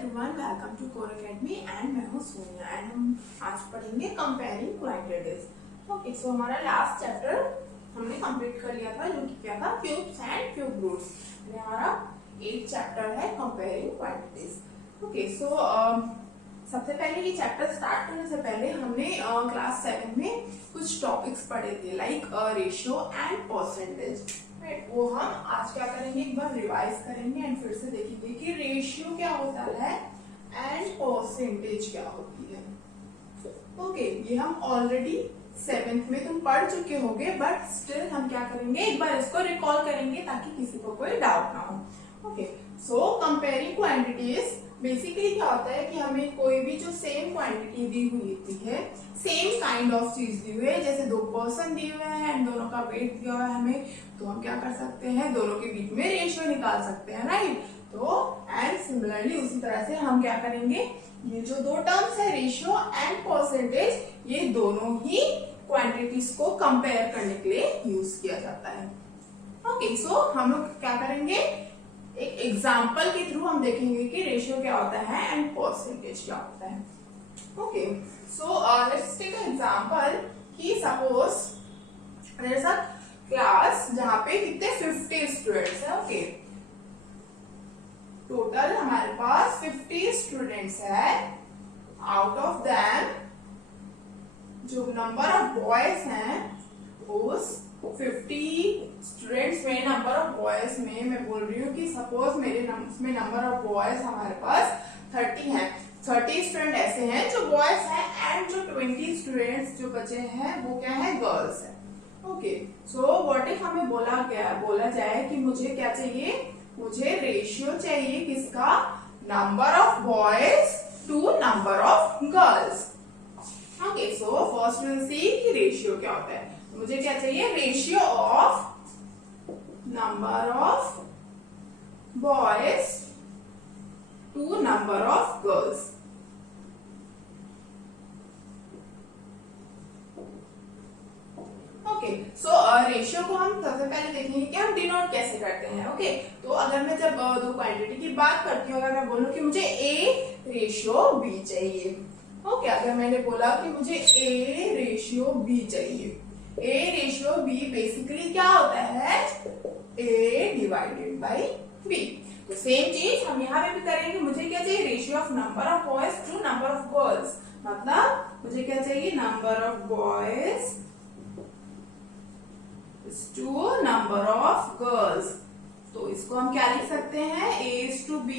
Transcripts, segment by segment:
Everyone, welcome to Core Academy एंड मैं हूँ सोनिया एंड हम आज पढ़ेंगे कंपेयरिंग क्वांटिटीज। ओके, सो हमारा लास्ट चैप्टर हमने कंप्लीट कर लिया था जो कि क्या था, क्यूब्स एंड क्यूब रूट्स। ये हमारा 8th चैप्टर है कंपेयरिंग क्वांटिटीज। ओके, सो सबसे पहले ये चैप्टर स्टार्ट करने से पहले हमने क्लास 7 में कुछ टॉपिक्स पढ़े थे लाइक रेशियो एंड परसेंटेज। वो हम आज क्या करेंगे, एक बार रिवाइज करेंगे एंड फिर से देखेंगे कि रेशियो क्या होता है एंड परसेंटेज क्या होती है। ओके, ये हम ऑलरेडी 7th में तुम पढ़ चुके होगे, बट स्टिल हम क्या करेंगे, एक बार इसको रिकॉल करेंगे ताकि किसी को कोई डाउट ना हो। ओके, सो कंपेयरिंग क्वांटिटीज बेसिकली क्या होता है कि हमें कोई भी जो सेम क्वांटिटी दी हुई होती है, सेम काइंड ऑफ चीज दी हुई है, जैसे 2 पर्सन दिए हुए हैं एंड दोनों का वेट दिया हुआ है हमें, तो हम क्या कर सकते हैं, दोनों के बीच में रेशियो निकाल सकते हैं, राइट। तो एंड सिमिलरली उसी तरह से हम क्या करेंगे, ये जो 2 टर्म्स है रेशियो एंड परसेंटेज, ये दोनों ही क्वांटिटीज को कंपेयर करने के लिए यूज किया जाता है। ओके, सो हम लोग क्या करेंगे, एक एग्जाम्पल के थ्रू हम देखेंगे कि रेशियो क्या होता है एंड परसेंटेज क्या होता है। Okay, so let's take an example कि suppose there is a class जहां पे कितने 50 स्टूडेंट्स हैं। ओके, टोटल हमारे पास 50 स्टूडेंट्स है। आउट ऑफ दैम जो नंबर ऑफ बॉयज हैं उस 50 स्टूडेंट्स में, नंबर ऑफ बॉयज में मैं बोल रही हूँ कि सपोज मेरे में नंबर ऑफ बॉयज हमारे पास 30 हैं। 30 स्टूडेंट ऐसे हैं जो बॉयज हैं एंड जो 20 स्टूडेंट्स जो बचे हैं वो क्या है, गर्ल्स है। ओके, सो व्हाट इफ हमें बोला जाए कि मुझे क्या चाहिए, मुझे रेशियो चाहिए किसका, number of boys to number of girls. Okay, so first will see कि रेशियो क्या होता है। मुझे क्या चाहिए, ratio of number of boys to number of girls. Okay, so ratio को हम सबसे पहले देखेंगे कि हम डिनोट कैसे करते हैं। ओके, तो अगर मैं जब 2 क्वांटिटी की बात करती हूँ, अगर मैं बोलूँ कि मुझे A रेशियो B चाहिए। ओके, अगर मैंने बोला कि मुझे A रेशियो B चाहिए, A रेशियो B बेसिकली क्या होता है, A डिवाइडेड बाई B। तो सेम चीज हम यहाँ पे भी करेंगे। मुझे क्या चाहिए, ratio of number of boys to number of girls, मतलब मुझे क्या चाहिए, number of boys to number of girls. तो इसको हम क्या लिख सकते हैं, A/B,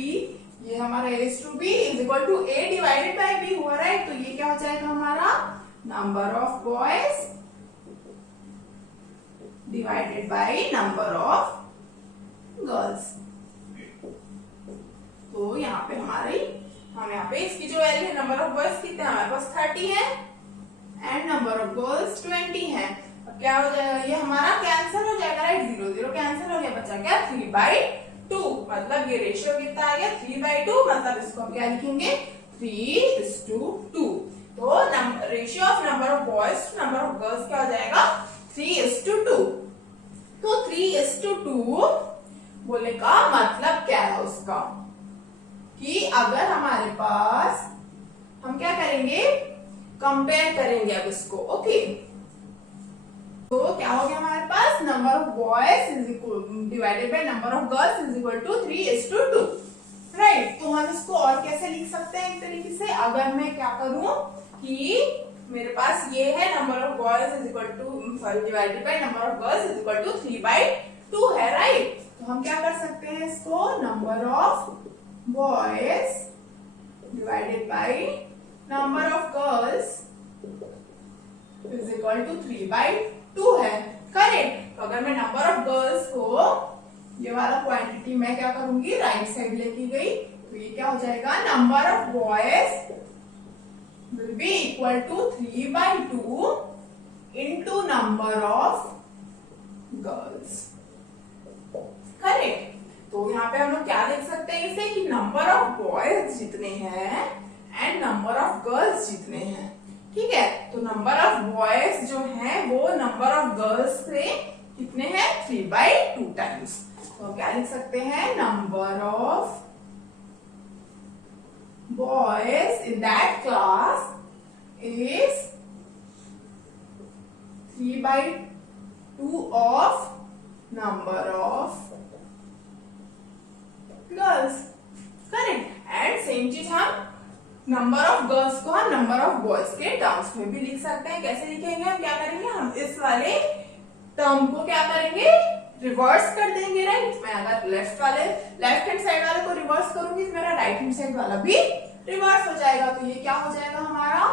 ये हमारा A/B is equal to A divided by B हुआ, राइट। तो ये क्या हो जाएगा हमारा, number of boys divided by number of girls. तो यहाँ पे हम यहाँ पे इसकी जो वैल्यू है, नंबर ऑफ बॉयज कितने हमारे पास 30 है एंड नंबर ऑफ गर्ल्स 20 है। अब क्या हो जाएगा, ये हमारा कैंसिल हो जाएगा, राइट। 0 0 कैंसिल हो गया, बचा क्या 3/2, मतलब ये रेशियो कितना आ गया 3/2, मतलब इसको हम क्या लिखेंगे 3:2। तो ratio of number of boys to number of girls क्या हो जाएगा 3:2। तो 3:2 बोलने का मतलब क्या है उसका, कि अगर हमारे पास हम क्या करेंगे, कंपेयर करेंगे अब इसको। ओके, तो क्या हो गया हमारे पास, number of boys is equal divided by number of girls is equal to 3:2, right. तो हम इसको और कैसे लिख सकते हैं, एक तरीके से अगर मैं क्या करूं कि मेरे पास ये है, number of boys is equal to divided by number of girls is equal to 3/2 है, राइट। तो हम क्या कर सकते हैं इसको, number of boys divided by number of girls is equal to 3/2 है, करेक्ट। तो अगर मैं नंबर ऑफ गर्ल्स को ये वाला क्वांटिटी मैं क्या करूंगी, राइट साइड लेके गई, तो ये क्या हो जाएगा, number of boys will be equal to 3/2 into number of girls, correct. तो यहाँ पे हम लोग क्या देख सकते हैं इसे, कि नंबर ऑफ बॉयज जितने हैं एंड नंबर ऑफ गर्ल्स जितने हैं, ठीक है। तो नंबर ऑफ बॉयज जो हैं वो नंबर ऑफ गर्ल्स से कितने हैं, 3/2 टाइम्स। तो क्या लिख सकते हैं, number of boys in that class is 3/2 of number of girls. Correct. And same चीज हम नंबर ऑफ गर्ल्स को हम नंबर ऑफ बॉयज के टर्म्स में भी लिख सकते हैं. कैसे लिखेंगे? हम क्या करेंगे? हम इस वाले टर्म को क्या करेंगे? रिवर्स कर देंगे. राइट. मैं अगर लेफ्ट हैंड साइड वाले को रिवर्स करूंगी तो मेरा राइट हैंड साइड वाला भी रिवर्स हो जाएगा. तो ये क्या हो जाएगा? हमारा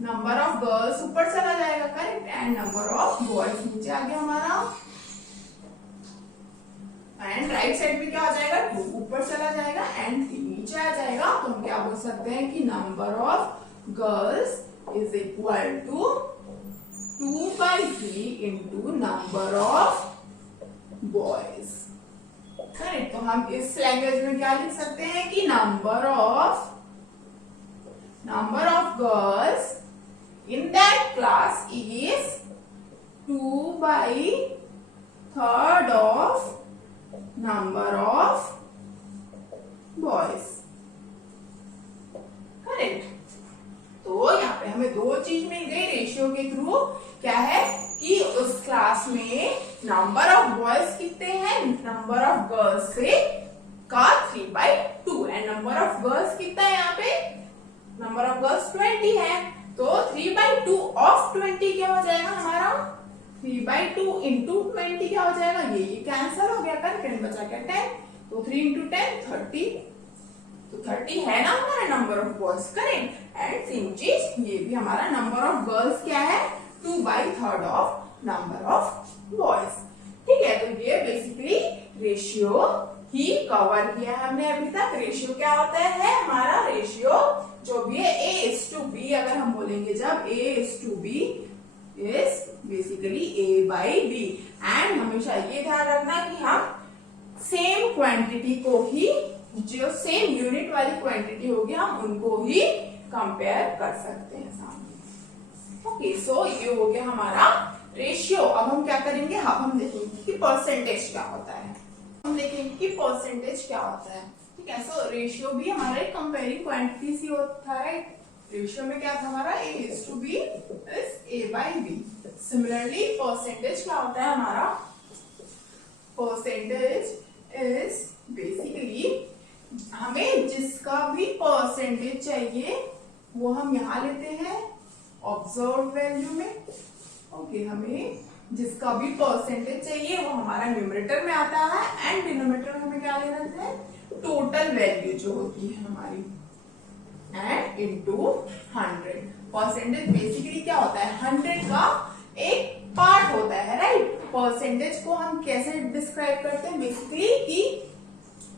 नंबर ऑफ गर्ल्स ऊपर चला जाएगा. Correct. And number of boys नीचे आ गया हमारा. एंड राइट साइड भी क्या हो जाएगा? 2 ऊपर चला जाएगा एंड 3 नीचे आ जाएगा. तो हम क्या बोल सकते हैं कि number of girls is equal to 2/3 into number of boys. Correct. तो हम इस लैंग्वेज में क्या लिख सकते हैं कि number of girls in that class is 2/3 of number of boys. Correct. तो यहाँ पे हमें 2 चीज मिल गई रेशियो के थ्रू. क्या है कि उस क्लास में नंबर ऑफ बॉयज कितने हैं? नंबर ऑफ गर्ल्स से का 3/2 एंड नंबर ऑफ गर्ल्स कितना है? यहाँ पे नंबर ऑफ गर्ल्स 20 है. तो 3/2 ऑफ 20 क्या हो जाएगा हमारा? 3/2 इंटू 20 क्या हो जाएगा? ये कैंसिल हो गया. कर 10 बचा क्या? 10. तो 3 इंटू 10 30. तो 30 है ना हमारा number of boys. Correct. And same चीज ये भी हमारा नंबर ऑफ गर्ल्स क्या है? 2/3 ऑफ नंबर ऑफ बॉयज. ठीक है. तो ये बेसिकली रेशियो ही कवर किया हमने अभी तक. रेशियो क्या होता है? हमारा रेशियो जो भी है A:B. अगर हम बोलेंगे जब A:B is basically A/B. And हमेशा ये ध्यान रखना कि हम सेम क्वांटिटी को ही, जो सेम यूनिट वाली क्वांटिटी होगी, हम उनको ही कंपेयर कर सकते हैं सामने. ओके. सो ये हो गया हमारा रेशियो. अब हम क्या करेंगे? अब हम देखेंगे कि परसेंटेज क्या होता है. हम देखेंगे कि परसेंटेज क्या होता है. ठीक है. सो रेशियो भी हमारा एक कंपेयरिंग क्वांटिटी ही होता है. राइट. रेशियो में क्या था हमारा? A:B is A/B. Similarly percentage क्या होता है हमारा? परसेंटेज इज बेसिकली हमें जिसका भी परसेंटेज चाहिए वो हम यहाँ लेते हैं ऑब्जर्व वैल्यू में. ओके. हमें जिसका भी परसेंटेज चाहिए वो हमारा न्यूमरेटर में आता है एंड डिनोमिनेटर में हमें क्या ले रहे हैं? टोटल वैल्यू जो होती है हमारी एंड इनटू 100. परसेंटेज बेसिकली क्या होता है? 100 का एक पार्ट होता है. राइट. परसेंटेज को हम कैसे डिस्क्राइब करते हैं? बेसिकली कि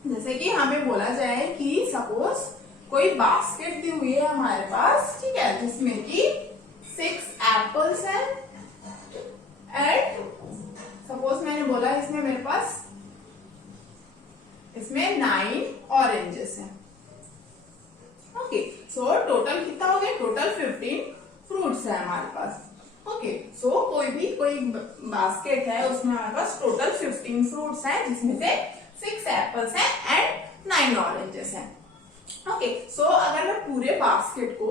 जैसे कि हमें बोला जाए कि सपोज कोई बास्केट दी हुई है हमारे पास. ठीक है. जिसमें कि 6 एप्पल्स हैं एंड सपोज मैंने बोला इसमें मेरे पास इसमें 9 ऑरेंजेस हैं. ओके. सो टोटल कितना हो गया? टोटल 15 फ्रूट्स है हमारे पास. ओके. सो कोई बास्केट है उसमें हमारे पास टोटल 15 फ्रूट्स हैं जिसमें से 6 एप्पल्स हैं एंड 9 ऑरेंजेस हैं. ओके. सो अगर मैं पूरे बास्केट को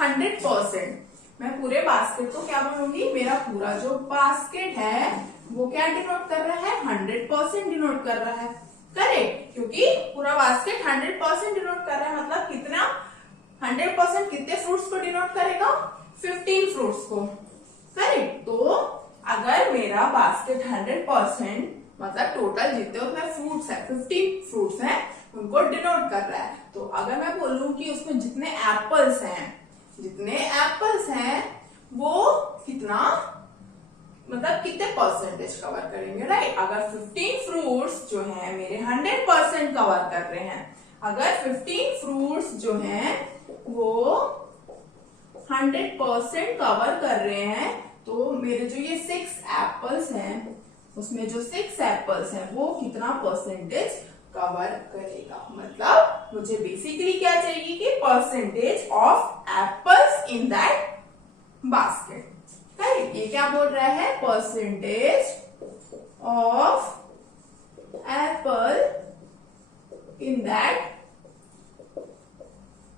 100%, मैं पूरे बास्केट को क्या बोलूंगी? मेरा पूरा जो बास्केट है वो क्या डिनोट कर रहा है? 100% डिनोट कर रहा है. करेक्ट. क्योंकि पूरा बास्केट 100% डिनोट कर रहा है. मतलब कितना? 100% कितने फ्रूट्स को डिनोट करेगा? 15 फ्रूट्स को. करेक्ट. तो अगर मेरा बास्केट 100% मतलब टोटल जितने उसमें फ्रूट्स है 15 फ्रूट्स हैं उनको डिनोट कर रहा है. तो अगर मैं बोलूं कि उसमें जितने एप्पल्स हैं वो कितना, मतलब कितने परसेंटेज कवर करेंगे? राइट. अगर 15 फ्रूट्स जो हैं मेरे 100% कवर कर रहे हैं, अगर 15 फ्रूट्स जो हैं वो 100% कवर कर रहे हैं तो मेरे जो ये 6 एप्पल्स हैं उसमें जो 6 एप्पल्स हैं वो कितना परसेंटेज कवर करेगा? मतलब मुझे बेसिकली क्या चाहिए कि percentage of apples in that basket. Right. ये क्या बोल रहा है? Percentage of apple in that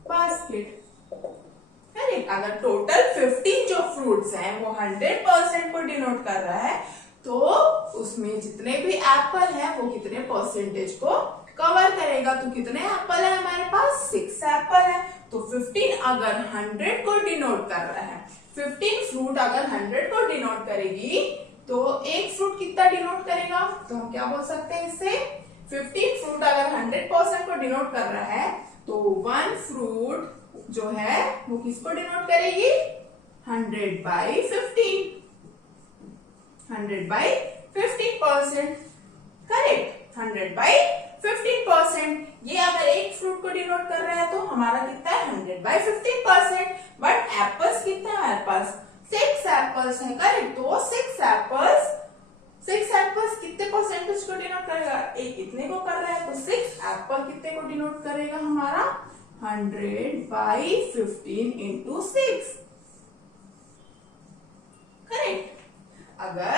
basket. Basket. Correct. अगर टोटल 15 जो फ्रूट्स हैं वो 100% को डिनोट कर रहा है तो उसमें जितने भी एप्पल हैं वो कितने परसेंटेज को कवर करेगा। तो कितने एप्पल है हमारे पास? 6 एप्पल है। तो 15 अगर 100 को डिनोट कर रहा है, 15 फ्रूट अगर 100 को डिनोट करेगी तो एक फ्रूट कितना डिनोट करेगा? तो हम क्या बोल सकते हैं इससे? 15 फ्रूट अगर 100% को डिनोट कर रहा है तो 1 फ्रूट जो है वो किसको डिनोट करेगी? 100/15। 100/15%। करेक्ट। 100/15%। ये अगर एक फ्रूट को डिनोट कर रहा है तो हमारा कितना है? 100/15%। बट एप्पल्स कितना है हमारे पास? 6 एप्पल्स है। करेक्ट। तो 6 एप्पल्स कितने परसेंटेज को डिनोट करेगा? एक इतने को कर रहा है तो 6 एप्पल कितने को डिनोट करेगा हमारा? 100/15 into 6। करेक्ट। अगर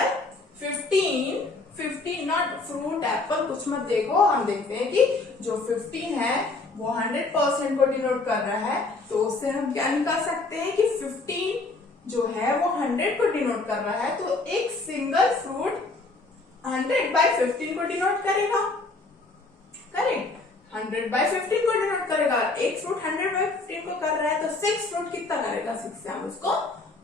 15 नॉट फ्रूट एप्पल कुछ मत देखो, हम देखते हैं कि जो 15 है वो 100% को डिनोट कर रहा है तो उससे हम क्या निकाल सकते हैं कि 15 जो है वो 100 को डिनोट कर रहा है तो एक सिंगल फ्रूट 100/15 को डिनोट करेगा। करेक्ट। 100/15 को डिनोट करेगा। एक फ्रूट 100/15 को कर रहा है तो 6 फ्रूट कितना करेगा? 6 से हम उसको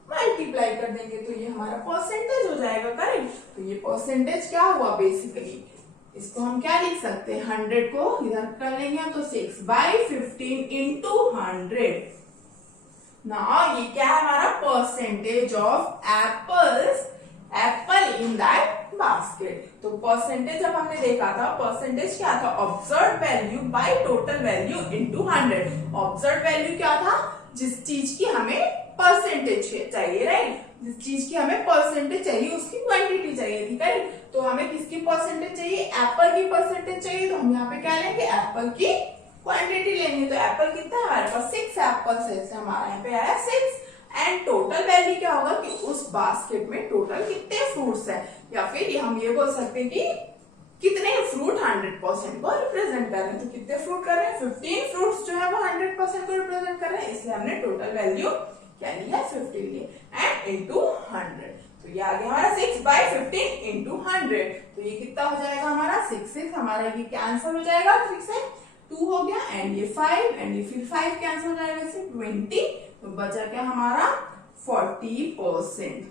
मल्टीप्लाई कर देंगे तो ये हमारा परसेंटेज हो जाएगा। करेक्ट। तो ये परसेंटेज क्या हुआ? बेसिकली इसको हम क्या लिख सकते हैं? 100 को इधर कर लेंगे तो 6/15 into 100। नाउ ये क्या है हमारा? Percentage of apple in that basket. तो परसेंटेज जब हमने देखा था, परसेंटेज क्या था? Observe value by total value into 100। Observe value क्या था? जिस चीज की हमें परसेंटेज चाहिए, राइट? जिस चीज की हमें परसेंटेज चाहिए उसकी क्वांटिटी चाहिए थी। राइट। तो हमें किसकी परसेंटेज चाहिए? एप्पल की परसेंटेज चाहिए। तो हम यहाँ पे क्या लेंगे? एप्पल की क्वांटिटी लेंगे। तो एप्पल कितना है हमारे पास? 6 एप्पल्स है। हमारा यहाँ पे आया 6। एंड टोटल वैल्यू क्या होगा कि उस बास्केट में टोटल कितने फ्रूट्स है, या फिर हम ये बोल सकते हैं कि कितने फ्रूट 100% को रिप्रेजेंट कर रहे हैं। तो कितने फ्रूट कर रहे हैं? 15 फ्रूट्स जो है वो 100% को रिप्रेजेंट कर रहे हैं, इसलिए हमने टोटल वैल्यू क्या ली है? 15 ली एंड इनटू 100। तो ये आ गया हमारा 6/15 into 100। तो ये कितना हो जाएगा हमारा? 6 हमारा ये कैंसिल हो जाएगा, 3 से 2 हो गया एंड ये 5 एंड ये फिर 5 कैंसिल हो जाएगा, इससे 20। तो बचा क्या हमारा? 40%।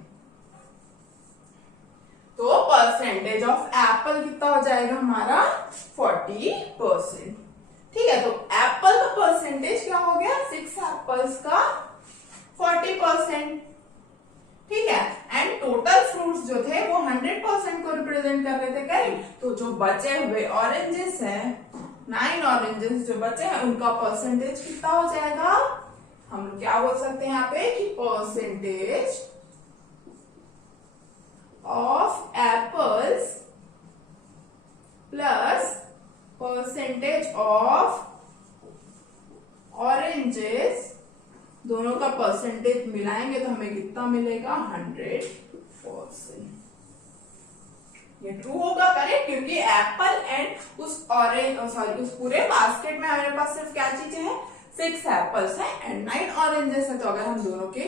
तो परसेंटेज ऑफ एप्पल कितना हो जाएगा हमारा? 40%। ठीक है। तो एप्पल का परसेंटेज क्या हो गया? 6 एप्पल्स का 40%। ठीक है। एंड टोटल फ्रूट्स जो थे वो 100% को रिप्रेजेंट कर रहे थे। करेक्ट। तो जो बचे हुए ऑरेंजेस हैं, 9 ऑरेंजेस जो बचे हैं उनका परसेंटेज कितना हो जाएगा? हम क्या बोल सकते हैं यहाँ पे कि percentage of apples plus percentage of oranges, दोनों का परसेंटेज मिलाएंगे तो हमें कितना मिलेगा? 100%। ये ट्रू होगा। करेक्ट। क्योंकि एप्पल एंड उस पूरे बास्केट में हमारे पास सिर्फ क्या चीजें हैं? 6 एप्पल्स है एंड 9 ऑरेंजेस है। तो अगर हम दोनों के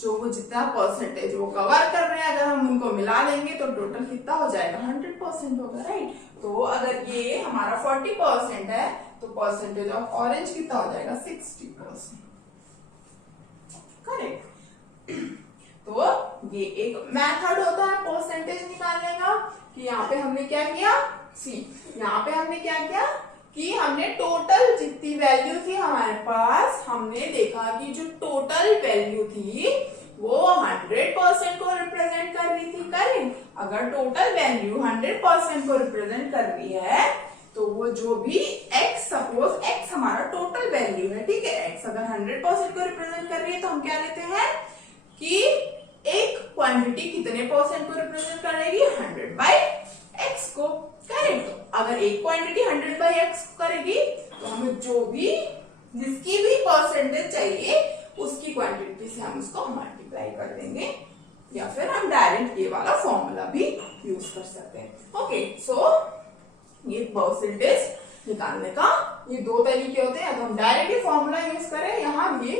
जो वो जितना परसेंटेज वो कवर कर रहे हैं, अगर हम उनको मिला लेंगे तो टोटल कितना हो जाएगा? 100% होगा। राइट। तो अगर ये हमारा 40% है तो परसेंटेज ऑफ ऑरेंज कितना हो जाएगा? 60%। करेक्ट। तो ये एक मेथड होता है परसेंटेज निकालने का कि यहाँ पे हमने क्या किया? यहाँ पे हमने क्या किया कि हमने टोटल जितनी वैल्यू थी हमारे पास, हमने देखा कि जो टोटल वैल्यू थी वो 100% को रिप्रेजेंट कर रही थी। करेक्ट। अगर टोटल वैल्यू 100% को रिप्रेजेंट कर रही है तो वो जो भी x, सपोज x हमारा टोटल वैल्यू है। ठीक है। x अगर 100% को रिप्रेजेंट कर रही है तो हम क्या लेते हैं कि एक क्वांटिटी कितने परसेंट को रिप्रेजेंट करेगी? 100/x को। करेक्ट। अगर एक क्वांटिटी 100/x करेगी तो हमें जो भी जिसकी भी परसेंटेज चाहिए उसकी क्वांटिटी से हम उसको मल्टीप्लाई कर देंगे, या फिर हम डायरेक्ट ये वाला फॉर्मूला भी यूज कर सकते हैं। ओके। सो ये परसेंटेज निकालने का। ये दो तरीके होते हैं, तो हम डायरेक्टली फॉर्मूला यूज करें, यहाँ भी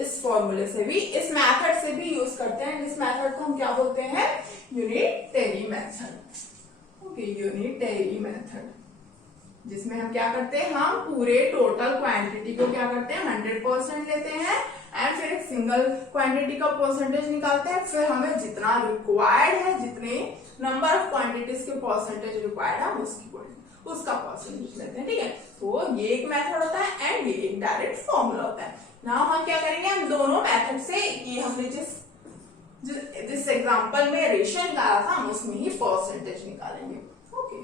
इस फॉर्मूले से भी, इस मेथड से भी यूज करते हैं। इस मेथड को हम क्या बोलते हैं? Unitary method. Okay, unitary method, जिसमें हम क्या करते हैं, हम पूरे टोटल क्वांटिटी को क्या करते हैं, 100% लेते हैं एंड फिर एक सिंगल क्वांटिटी का परसेंटेज निकालते हैं। फिर हमें जितना रिक्वायर्ड है, जितने नंबर ऑफ क्वांटिटीज के परसेंटेज रिक्वायर्ड है, उसका परसेंटेज लेते हैं। ठीक है, तो ये एक मेथड होता है एंड ये एक डायरेक्ट फॉर्मूला होता है। नाउ हम क्या करेंगे, हम दोनों मेथड से, ये हमने जिस एग्जांपल में रेशियो निकाला था, हम उसमें ही परसेंटेज निकालेंगे। ओके,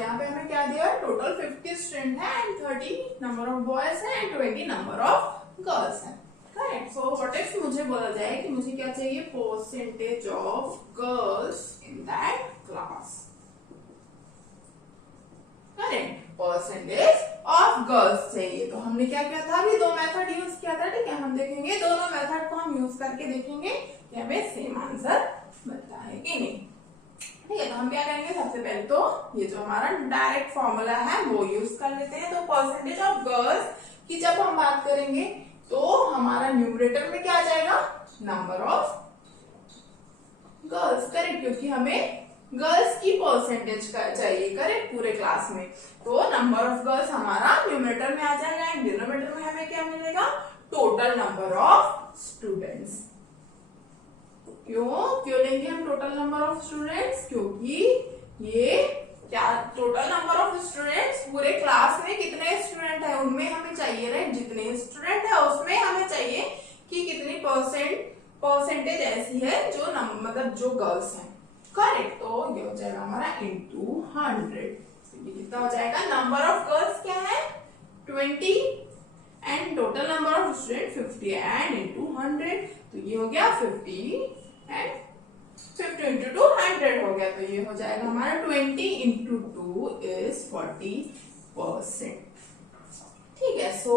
यहाँ पे हमें क्या दिया, टोटल 50 स्टूडेंट है एंड 30 नंबर ऑफ बॉयज है एंड 20 नंबर ऑफ गर्ल्स है। करेक्ट। सो व्हाट इफ मुझे बोला जाए कि मुझे क्या चाहिए, percentage of girls in that class. Correct, percentage of girls चाहिए। तो हमने क्या किया था, अभी दो मेथड यूज किया था। ठीक है, हम देखेंगे दोनों मेथड को हम यूज करके देखेंगे कि हमें सेम आंसर मिलता है कि नहीं। ठीक है, तो हम क्या करेंगे, सबसे पहले तो ये जो हमारा डायरेक्ट फॉर्मूला है वो यूज कर लेते हैं। तो परसेंटेज ऑफ गर्ल्स की जब हम बात करेंगे तो हमारा न्यूमरेटर में क्या आ जाएगा, नंबर ऑफ गर्ल्स। करेक्ट, क्योंकि हमें गर्ल्स की परसेंटेज चाहिए। करेक्ट, पूरे क्लास में। तो नंबर ऑफ गर्ल्स हमारा न्यूमरेटर में आ जाएगा एंड डिनोमिनेटर में हमें क्या मिलेगा, टोटल नंबर ऑफ स्टूडेंट्स। क्यों लेंगे हम टोटल नंबर ऑफ स्टूडेंट्स, क्योंकि ये क्या, टोटल नंबर ऑफ स्टूडेंट्स पूरे क्लास में कितने स्टूडेंट है उनमें हमें चाहिए, राइट। जितने स्टूडेंट है उसमें हमें चाहिए कि कितनी परसेंटेज ऐसी है जो मतलब जो गर्ल्स हैं। करेक्ट, तो ये हो जाएगा हमारा इंटू 100। ये कितना हो जाएगा, नंबर ऑफ गर्ल्स क्या है 20 and total number of student 50 and into 100। तो ये हो गया 50 एंड 50 इंटू 2 100 हो गया। तो ये हो जाएगा हमारा 20 इंटू 2 इज 40%। ठीक है, सो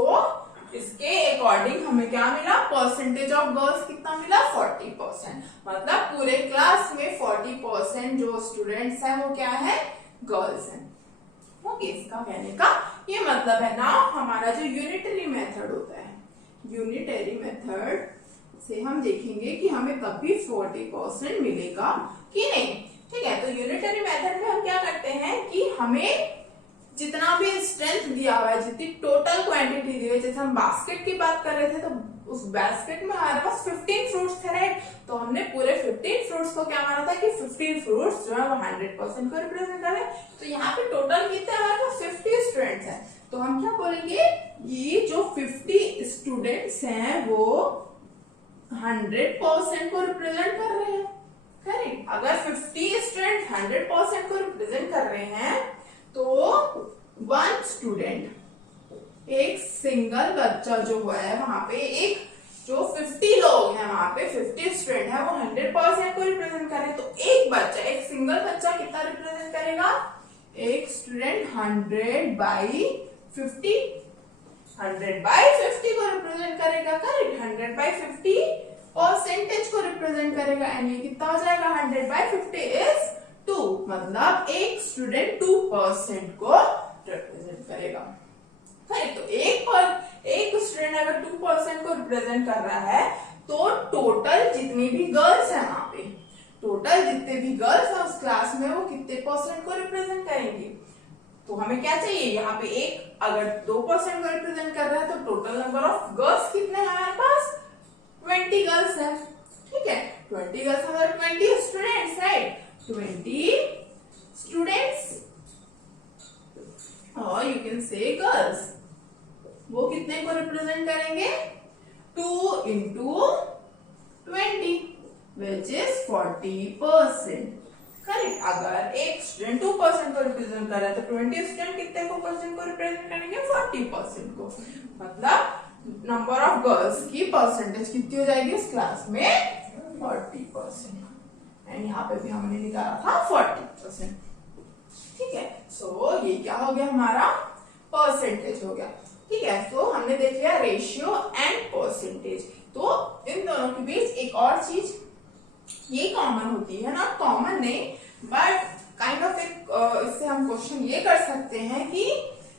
इसके अकॉर्डिंग हमें क्या मिला, परसेंटेज ऑफ गर्ल्स कितना मिला, 40%। मतलब पूरे क्लास में 40% जो स्टूडेंट्स हैं वो क्या है, गर्ल्स हैं। ओके, इसका कहने का ये मतलब है ना, हमारा जो यूनिटरी मेथड होता है, यूनिटरी मेथड से हम देखेंगे कि हमें तब भी 40% मिलेगा कि नहीं। ठीक है, तो यूनिटरी मेथड में हम क्या करते हैं कि हमें जितना भी स्ट्रेंथ दिया हुआ है, जितनी टोटल क्वांटिटी दी हुई है, जैसे हम बास्केट की बात कर रहे थे, तो उस बास्केट में हमारे पास 15 फ्रूट्स थे, राइट। तो हमने पूरे 15 फ्रूट्स को क्या माना था कि 15 फ्रूट्स जो है वो 100% को रिप्रेजेंट कर रहे हैं। तो यहाँ पे टोटल कितने हमारे पास 50 स्टूडेंट्स हैं। तो हम क्या बोलेंगे, ये जो 50 स्टूडेंट्स हैं वो 100% को रिप्रेजेंट कर रहे हैं। करेक्ट, अगर 50 स्टूडेंट 100% को रिप्रेजेंट कर रहे हैं तो 1 स्टूडेंट, एक सिंगल बच्चा जो है वहां पे, एक जो 50 लोग हैं वहां पे 50 स्टूडेंट है वो 100% को रिप्रेजेंट कर रहे हैं। तो एक बच्चा, एक सिंगल बच्चा कितना रिप्रेजेंट करेगा, एक स्टूडेंट 100/50 100/50 को रिप्रेजेंट करेगा। करेक्ट, 100/50 परसेंटेज को रिप्रेजेंट करेगा एंड ये कितना हो जाएगा, 100/50 इज 2। मतलब एक स्टूडेंट 2% को रिप्रेजेंट करेगा। करेक्ट, तो एक स्टूडेंट अगर 2% को रिप्रेजेंट कर रहा है तो टोटल जितनी भी गर्ल्स है वहां पे, टोटल जितने भी गर्ल्स है उस क्लास में वो कितने परसेंट को रिप्रेजेंट करेंगे। तो हमें क्या चाहिए, यहाँ पे एक अगर 2% को रिप्रेजेंट कर रहा है तो टोटल नंबर ऑफ गर्ल्स कितने हैं हमारे पास, 20 गर्ल्स है। ठीक है, 20 गर्ल्स हमारे 20 स्टूडेंट्स, राइट। 20 स्टूडेंट्स और यू कैन से गर्ल्स, वो कितने को रिप्रेजेंट करेंगे, 2 into 20 which is 40%। करेक्ट, अगर एक स्टूडेंट 2% को रिप्रेजेंट कर रहा है तो 20 स्टूडेंट कितने को परसेंट को रिप्रेजेंट करेंगे, 40% को। मतलब नंबर ऑफ गर्ल्स की परसेंटेज कितनी हो जाएगी इस क्लास में, 40%। एंड यहाँ पे भी हमने निकाला था 40%। ठीक है, सो ये क्या हो गया, हमारा परसेंटेज हो गया। ठीक है, तो हमने देख लिया रेशियो एंड परसेंटेज। तो इन दोनों के बीच एक और चीज ये कॉमन होती है ना, कॉमन नहीं बट काइंड ऑफ इससे हम क्वेश्चन ये कर सकते हैं कि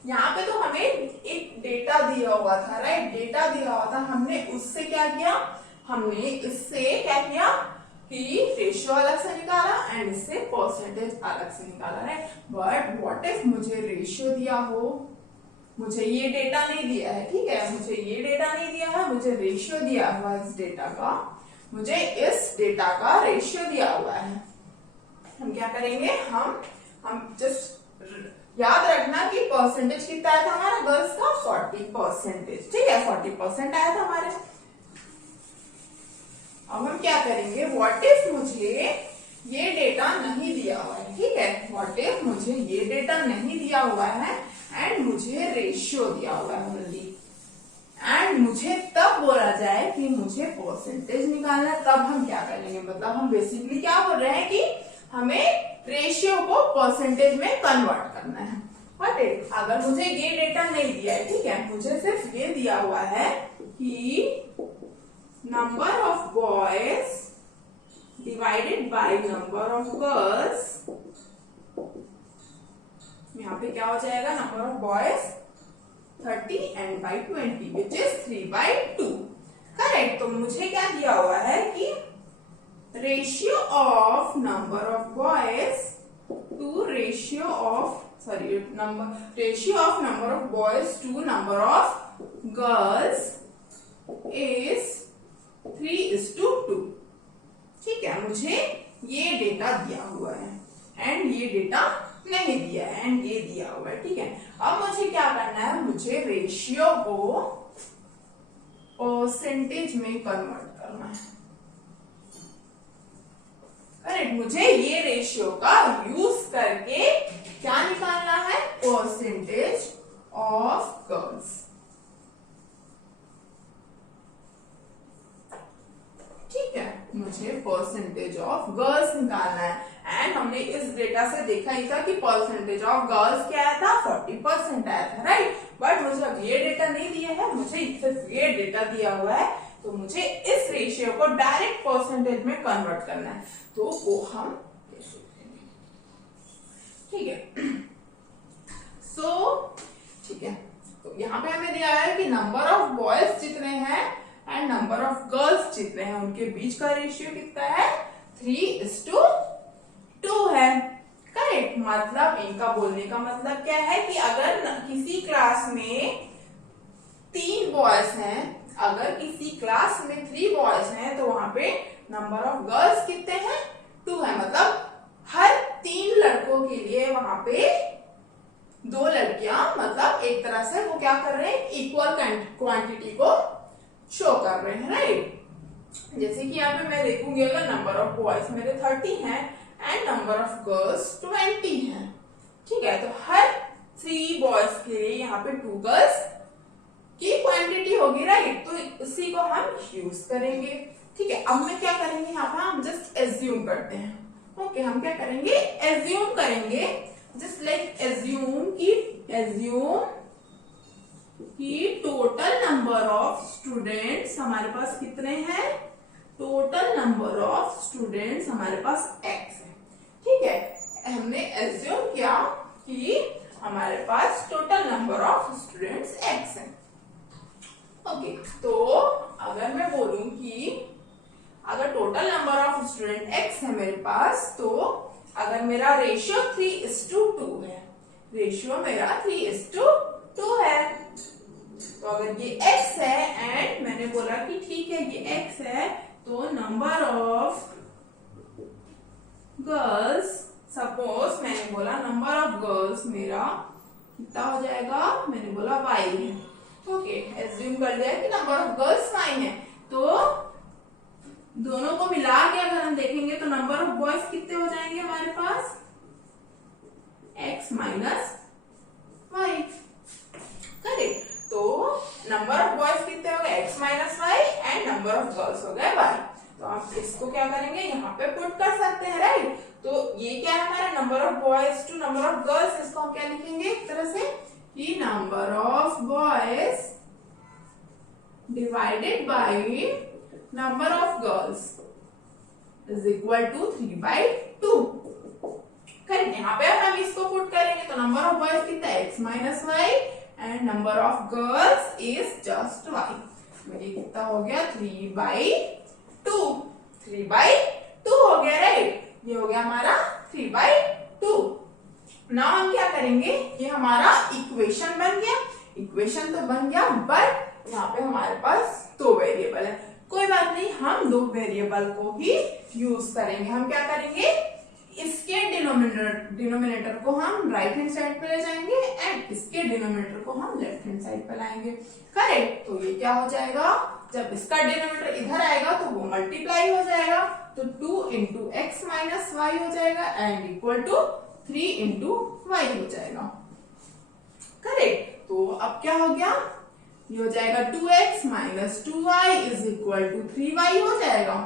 यहाँ पे तो हमें एक डेटा दिया हुआ था, राइट, डेटा दिया हुआ था, हमने उससे क्या किया, हमने इससे क्या किया कि रेशियो अलग से निकाला एंड इससे परसेंटेज अलग से निकाला, राइट। बट व्हाट इफ मुझे रेशियो दिया हो, मुझे ये डेटा नहीं दिया है, ठीक है, मुझे ये डेटा नहीं दिया है, मुझे रेशियो दिया हुआ इस डेटा का, मुझे इस डेटा का रेशियो दिया हुआ है। हम क्या करेंगे, हम जस्ट याद रखना कि परसेंटेज कितना आया था हमारा गर्ल्स का 40%, ठीक है, 40% आया था हमारे। अब हम क्या करेंगे, व्हाट इफ मुझे ये डेटा नहीं दिया हुआ है, ठीक है, व्हाट इफ मुझे ये डेटा नहीं दिया हुआ है एंड मुझे रेशियो दिया हुआ है ओनली, एंड मुझे तब बोला जाए कि मुझे परसेंटेज निकालना है, तब हम क्या करेंगे, मतलब हम बेसिकली क्या बोल रहे हैं कि हमें रेशियो को परसेंटेज में कन्वर्ट करना है। अगर मुझे ये डेटा नहीं दिया है, ठीक है, मुझे सिर्फ ये दिया हुआ है कि number of boys divided by number of girls, यहाँ पे क्या हो जाएगा, number of boys 30 and by 20 which is 3/2, correct. तो मुझे क्या दिया हुआ है कि ratio of number of boys to ratio of number of boys to number of girls is 3:2, ठीक है, मुझे ये डेटा दिया हुआ है एंड ये डेटा नहीं दिया है एंड ये दिया हुआ है, ठीक है। अब मुझे क्या करना है, मुझे रेशियो को परसेंटेज में कन्वर्ट करना है, करेक्ट। मुझे ये रेशियो का यूज करके क्या निकालना है, परसेंटेज ऑफ गर्ल्स, ठीक है, मुझे परसेंटेज ऑफ गर्ल्स निकालना है। एंड हमने इस डेटा से देखा ही था कि परसेंटेज ऑफ गर्ल्स क्या आया था, 40% आया था, राइट। बट मुझे अब ये डेटा नहीं दिया है, मुझे सिर्फ ये डेटा दिया हुआ है, तो मुझे इस रेशियो को डायरेक्ट परसेंटेज में कन्वर्ट करना है, तो वो हम कैसे करेंगे, ठीक है। ठीक है, तो यहाँ पे हमें दिया है कि नंबर ऑफ बॉयज जितने हैं एंड नंबर ऑफ गर्ल्स जितने हैं उनके बीच का रेशियो कितना है, 3:2 है, करेक्ट। मतलब इनका बोलने का मतलब क्या है कि अगर किसी क्लास में 3 बॉयज हैं, अगर किसी क्लास में 3 बॉयज हैं, तो वहां पे नंबर ऑफ गर्ल्स कितने हैं, 2 है। मतलब हर 3 लड़कों के लिए वहां पे 2 लड़कियां, मतलब एक तरह से वो क्या कर रहे हैं, इक्वल क्वांटिटी को शो कर रहे हैं, राइट। जैसे कि यहाँ पे मैं देखूंगी, अगर नंबर ऑफ बॉयज मेरे 30 हैं एंड नंबर ऑफ गर्ल्स 20 हैं, ठीक है, तो हर 3 बॉयज के लिए यहाँ पे 2 गर्ल्स की क्वांटिटी होगी, राइट। तो उसी को हम यूज करेंगे, ठीक है। अब मैं क्या करेंगे, यहाँ पे हम जस्ट एज्यूम करते हैं, ओके। हम क्या करेंगे, एज्यूम करेंगे, जस्ट लाइक एज्यूम कि टोटल नंबर ऑफ स्टूडेंट्स हमारे पास कितने हैं, टोटल नंबर ऑफ स्टूडेंट्स हमारे पास x है, ठीक है। हमने एज्यूम किया कि हमारे पास total number of students x है, ओके। तो अगर मैं बोलूं कि अगर total number of student x है मेरे पास, तो अगर मेरा रेशियो 3:2 है, रेशियो मेरा 3:2 है, तो अगर ये x है एंड मैंने बोला कि ठीक है ये x है, तो नंबर ऑफ गर्ल्स, सपोज मैंने बोला नंबर ऑफ गर्ल्स मेरा कितना हो जाएगा, मैंने बोला y है, ओके। एज्यूम कर लिया कि नंबर ऑफ गर्ल्स y है, तो दोनों को मिला के अगर हम देखेंगे तो नंबर ऑफ बॉयज कितने हो जाएंगे हमारे पास, x माइनस y, करेक्ट। तो नंबर ऑफ बॉयज कितने हो गए, x minus y, and number of girls हो गए y। तो आप इसको क्या करेंगे, यहाँ पे पुट कर सकते हैं, राइट। तो ये क्या है हमारा, number of boys to number of girls, इसको हम क्या लिखेंगे एक तरह से कि number of boys divided by number of girls is equal to 3/2, correct. यहाँ पे हम इसको पुट करेंगे तो नंबर ऑफ बॉयज कितना है x minus y and number of girls is just y। ये कितना हो गया 3/2, 3/2 हो गया राइट। ये हो गया हमारा 3/2। नाउ हम क्या करेंगे, ये हमारा इक्वेशन बन गया। इक्वेशन तो बन गया बट यहाँ पे हमारे पास दो वेरिएबल है। कोई बात नहीं, हम दो वेरिएबल को ही यूज करेंगे। हम क्या करेंगे, इसके डिनोमिनेटर को हम राइट हैंड साइड पे ले जाएंगे एंड इसके डिनोमिनेटर को हम लेफ्ट हैंड साइड पे लाएंगे। करेक्ट। तो ये क्या हो जाएगा, जब इसका डिनोमिनेटर इधर आएगा तो वो मल्टीप्लाई हो जाएगा, तो 2 इंटू एक्स माइनस वाई हो जाएगा and equal to 3 into y हो जाएगा। करेक्ट। तो अब क्या हो गया, ये हो जाएगा 2x minus 2y is equal to 3y हो जाएगा।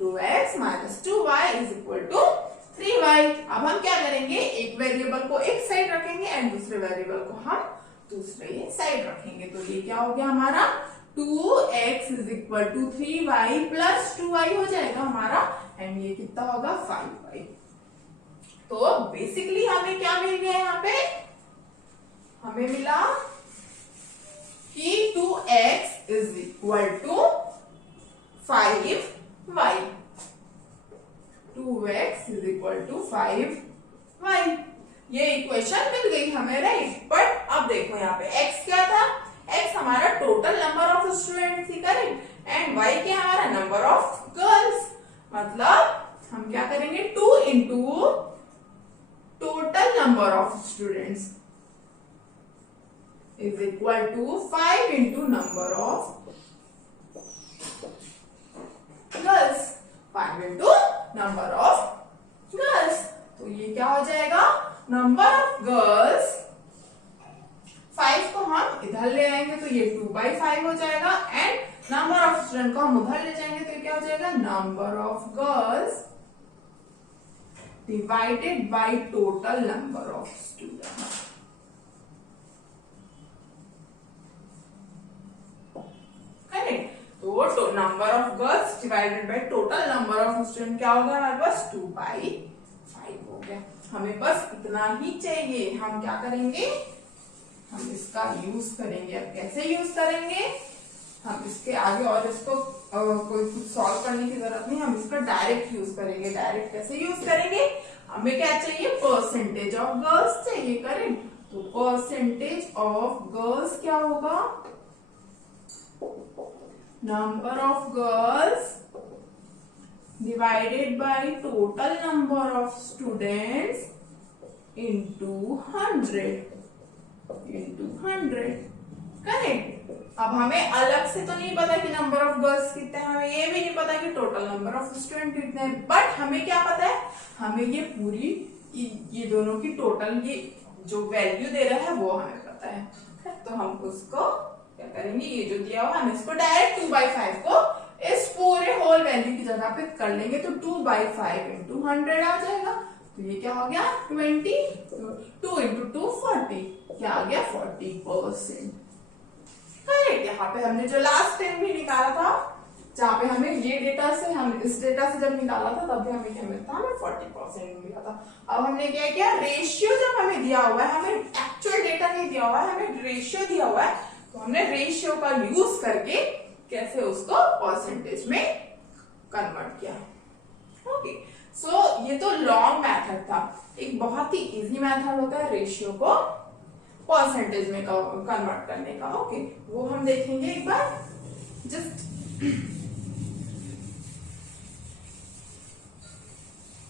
2x minus 2y is equal to 3y। अब हम क्या करेंगे, एक वेरिएबल को एक साइड रखेंगे एंड दूसरे वेरिएबल को हम दूसरे साइड रखेंगे। तो ये क्या हो गया हमारा 2x is equal to 3y plus 2y हो जाएगा हमारा एंड ये कितना होगा 5y। तो बेसिकली हमें क्या मिल गया यहाँ पे, हमें मिला कि 2x is equal to 5y। 2x is equal to 5y। ये इक्वेशन मिल गई हमें राइट। बट अब देखो यहाँ पे x क्या था, x हमारा टोटल नंबर ऑफ स्टूडेंट थी करेक्ट एंड y क्या हमारा नंबर ऑफ गर्ल्स। मतलब हम क्या करेंगे 2 into total number of students is equal to 5 into number of girls, 5 into number of girls। तो ये क्या हो जाएगा, नंबर ऑफ गर्ल्स 5 को हम इधर ले आएंगे तो ये 2/5 हो जाएगा एंड नंबर ऑफ स्टूडेंट को हम उधर ले जाएंगे तो क्या हो जाएगा, number of girls divided by total number of students. तो number of girls divided by total number of student क्या होगा हमारे पास 2/5 हो गया। हमें बस इतना ही चाहिए। हम क्या करेंगे, हम इसका यूज करेंगे। अब कैसे यूज करेंगे, हम इसके आगे और इसको कोई कुछ सॉल्व करने की जरूरत नहीं, हम इसका डायरेक्ट यूज करेंगे। डायरेक्ट कैसे यूज करेंगे, हमें क्या चाहिए, परसेंटेज ऑफ गर्ल्स चाहिए करेक्ट। तो परसेंटेज ऑफ गर्ल्स क्या होगा, number of girls divided by total number of students into 100 correct. अब हमें अलग से तो नहीं पता कि नंबर ऑफ गर्ल्स कितने हैं, हमें ये भी नहीं पता कि टोटल नंबर ऑफ स्टूडेंट कितने हैं, बट हमें क्या पता है, हमें ये पूरी ये दोनों की टोटल ये जो वैल्यू दे रहा है वो हमें पता है। तो हम उसको क्या करेंगे, ये जो दिया हुआ हम इसको डायरेक्ट 2/5 को इस पूरे होल वैल्यू की जगह पे कर लेंगे तो 2/5 इंटू 100 आ जाएगा। तो ये क्या हो गया 20, 2 इंटू 2 40, क्या आ गया 40%। करेक्ट। यहाँ पे हमने जो लास्ट टाइम भी निकाला था, जहाँ पे हमें ये डेटा से, हम इस डेटा से जब निकाला था तब भी हमें क्या मिलता, हमें 40% मिला था। अब हमने क्या किया, रेशियो जब हमें दिया हुआ है, हमें एक्चुअल डेटा नहीं दिया हुआ है, हमें रेशियो दिया हुआ है, तो हमने रेशियो का यूज करके कैसे उसको परसेंटेज में कन्वर्ट किया। ओके, सो ये तो लॉन्ग मेथड था। एक बहुत ही इजी मेथड होता है रेशियो को परसेंटेज में कन्वर्ट करने का। ओके, वो हम देखेंगे एक बार। जस्ट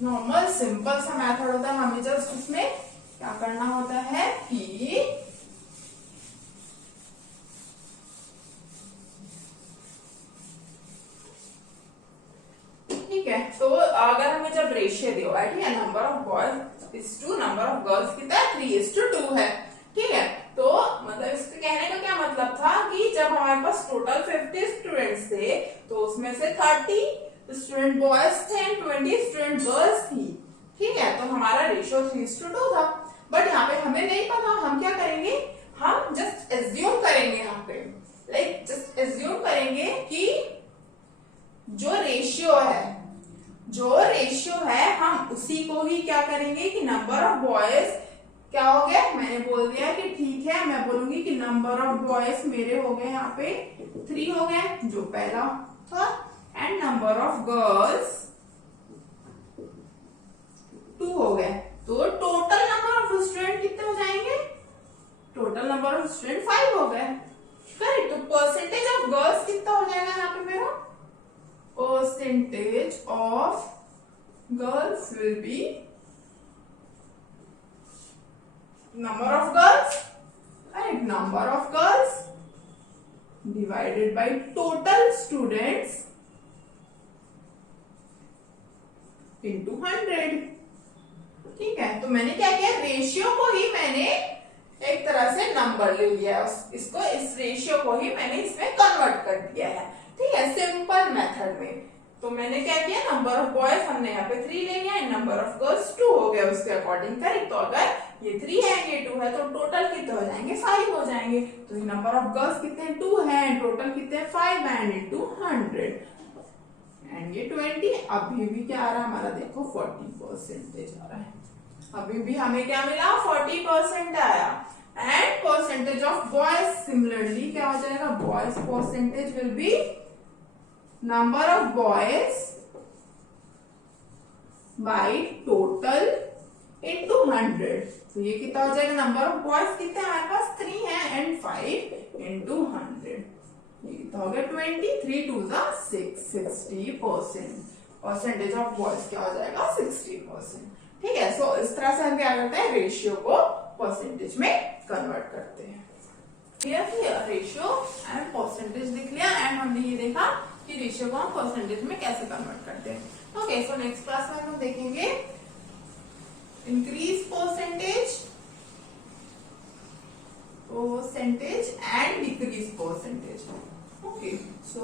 नॉर्मल सिंपल सा मेथड होता है, हमें जस्ट उसमें क्या करना होता है कि ठीक है, तो अगर हमें जब रेशियो दिया हुआ है, ठीक है, number of boys is to number of girls कितना है 3:2 है, ठीक है। तो मतलब इसके कहने का क्या मतलब था कि जब हमारे पास टोटल 50 स्टूडेंट्स थे तो उसमें से 30 स्टूडेंट बॉयज थे एंड 20 स्टूडेंट गर्ल्स थी, ठीक है। तो हमारा रेशियो 3:2 था। बट यहाँ पे हमें नहीं पता, हम क्या करेंगे, हम जस्ट एज्यूम करेंगे, यहाँ पे लाइक जस्ट एज्यूम करेंगे कि जो रेशियो है जो रेशियो है हम उसी को ही क्या करेंगे कि नंबर ऑफ बॉयज क्या हो गया, मैंने बोल दिया कि ठीक है, मैं बोलूंगी कि नंबर ऑफ बॉयज मेरे हो गए यहाँ पे 3 हो गए जो पहला था, एंड नंबर ऑफ गर्ल्स 2 हो गए। तो टोटल नंबर ऑफ स्टूडेंट कितने हो जाएंगे, टोटल नंबर ऑफ स्टूडेंट 5 हो गए, करेक्ट। तो परसेंटेज ऑफ गर्ल्स कितना हो जाएगा यहाँ पे मेरा, percentage of girls will be number of girls, right, number of girls divided by total students into 100। ठीक है, तो मैंने क्या किया, रेशियो को ही मैंने एक तरह से नंबर ले लिया है, इसको इस रेशियो को ही मैंने इसमें कन्वर्ट कर दिया है। ठीक है, सिंपल मेथड में। तो मैंने क्या किया, नंबर ऑफ बॉयज हमने यहाँ पे 3 ले लिया, नंबर ऑफ गर्ल्स 2 हो गया उसके अकॉर्डिंग, करेक्ट। तो अगर ये 3 है ये 2 है तो टोटल कितने हो जाएंगे, 5 हो जाएंगे। तो नंबर ऑफ गर्ल्स कितने 2 है, टोटल कितने 5 एंड इनटू 100 एंड ये 20। अभी भी क्या आ रहा है हमारा, देखो 40% आ रहा है, अभी भी हमें क्या मिला 40% आया। And percentage of boys similarly क्या हो जाएगा, boys percentage will be number of boys by total into 100। तो ये कितना हो जाएगा, नंबर ऑफ बॉयज कितने हमारे पास 3 है एंड 5 इनटू 100, ये कितना हो गया 20, 3 2 6, 60%। परसेंटेज ऑफ बॉयज क्या हो जाएगा 60%। ठीक है, सो इस तरह से हम क्या करते हैं, रेशियो को परसेंटेज में कन्वर्ट करते हैं। रेशियो एंड परसेंटेज लिख लिया एंड हमने ये देखा कि रेशियो को हम परसेंटेज में कैसे कन्वर्ट करते हैं। ओके, सो नेक्स्ट क्लास में हम देखेंगे increase percentage and decrease percentage. Okay, so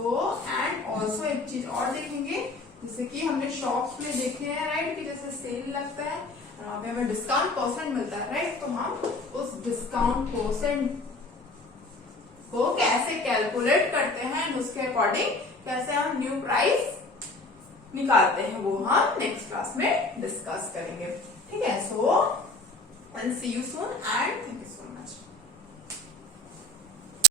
and also एक चीज और देखेंगे, जैसे कि हमने शॉप्स में देखे हैं, राइट, कि जैसे सेल लगता है वहां पे हमें डिस्काउंट परसेंट मिलता है, राइट। तो हम उस डिस्काउंट परसेंट को कैसे कैलकुलेट करते हैं, उसके अकॉर्डिंग कैसे हम न्यू प्राइस निकालते हैं, वो हम नेक्स्ट क्लास में डिस्कस करेंगे। ठीक है, so I will see you soon and thank you so much.